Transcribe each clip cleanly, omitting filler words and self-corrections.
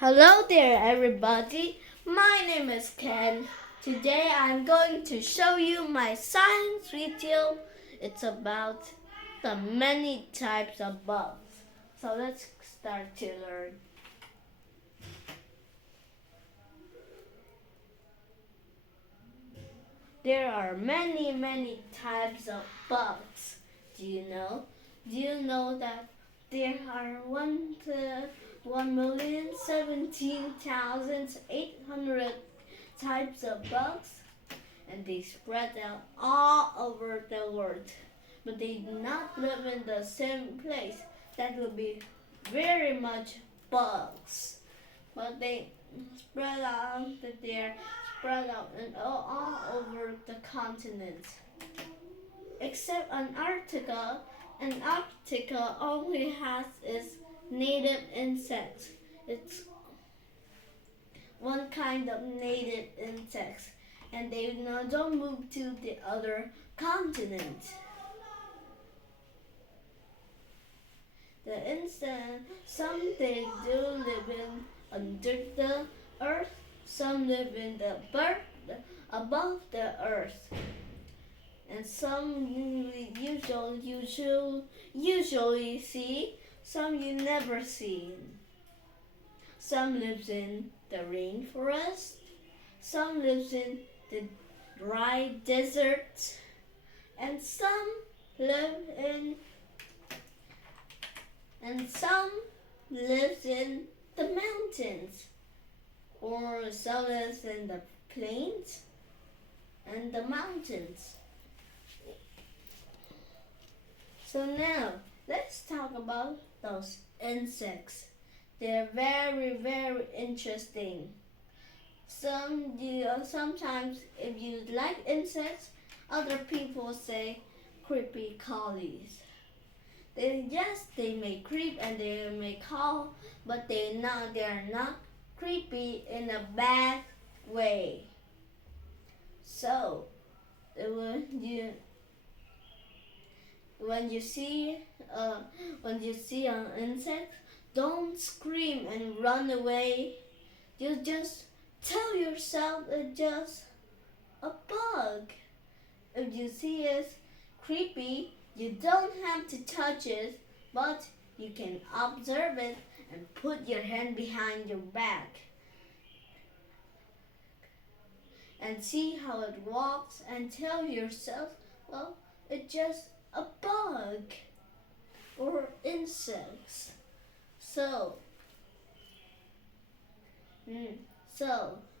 Hello there, everybody. My name is Ken. Today I'm going to show you my science video. It's about the many types of bugs. So let's start to learn. There are many types of bugs. Do you know? Do you know that there are 1,017,800 types of bugs? And they spread out all over the world. But they do not live in the same place. That would be very much bugs. But they spread out, they're spread out and all over the continent. Except Antarctica. Antarctica only has its native insects. It's one kind of native insects, and they don't move to the other continent. The insect, some they do live in under the earth, some live in the above the earth, and some you usually see, some you never see. Some lives in the rainforest, some lives in the dry desert, and some lives in the mountains, or some lives in the plains and the mountains. So now let's talk about those insects. They're very interesting. Sometimes if you like insects, other people say creepy crawlies. They may creep and they may crawl, but they're not creepy in a bad way. So when you see an insect, don't scream and run away. You just tell yourself it's just a bug. If you see it creepy, you don't have to touch it, but you can observe it and put your hand behind your back and see how it walks and tell yourself, well, it's just a bug or insects. So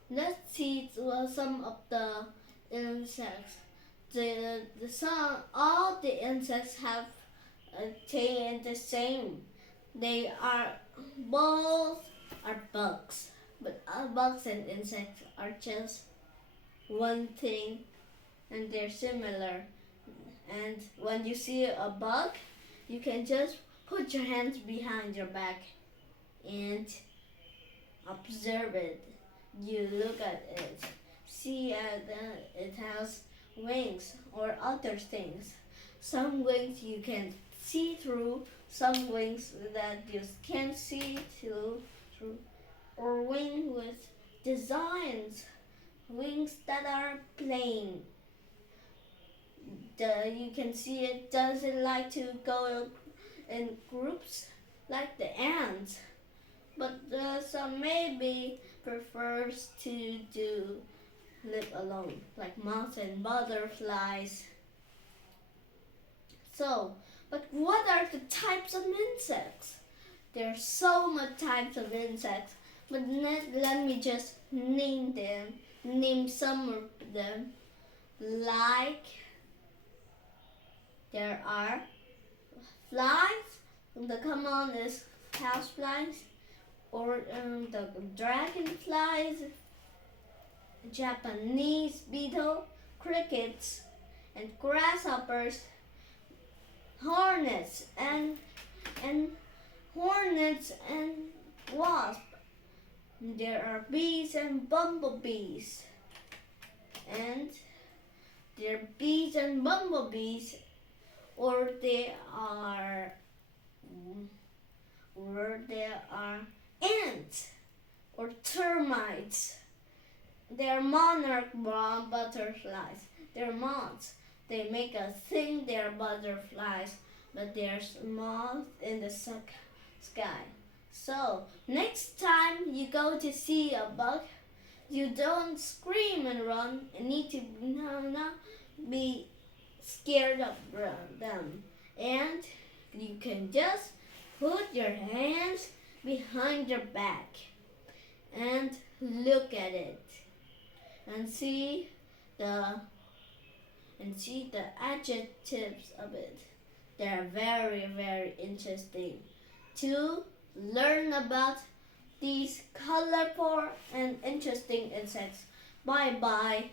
let's see some of the insects. All the insects have the same. They are both are bugs, but bugs and insects are just one thing, and they're similar. And when you see a bug, you can just put your hands behind your back and observe it. You look at it, see it has wings or other things. Some wings you can see through, some wings that you can't see through, or wings with designs, wings that are plain. You can see it doesn't like to go in groups like the ants, but some maybe prefers to live alone, like moths and butterflies. So, but what are the types of insects? There are so many types of insects, but let me just name them. Name some of them. Like there are flies. The common is house flies, or the dragonflies, Japanese beetle, crickets, and grasshoppers, hornets and wasps. There are bees and bumblebees, and there are bees and bumblebees, or there are ants. or termites. They're monarch butterflies. They're moths. They make us think they're butterflies, but they're moths in the sky. So, next time you go to see a bug, you don't scream and run. You need to not be scared of them. And you can just put your hands behind your back and look at it and see the adjectives of it. They're very, very interesting to learn about these colorful and interesting insects. Bye bye.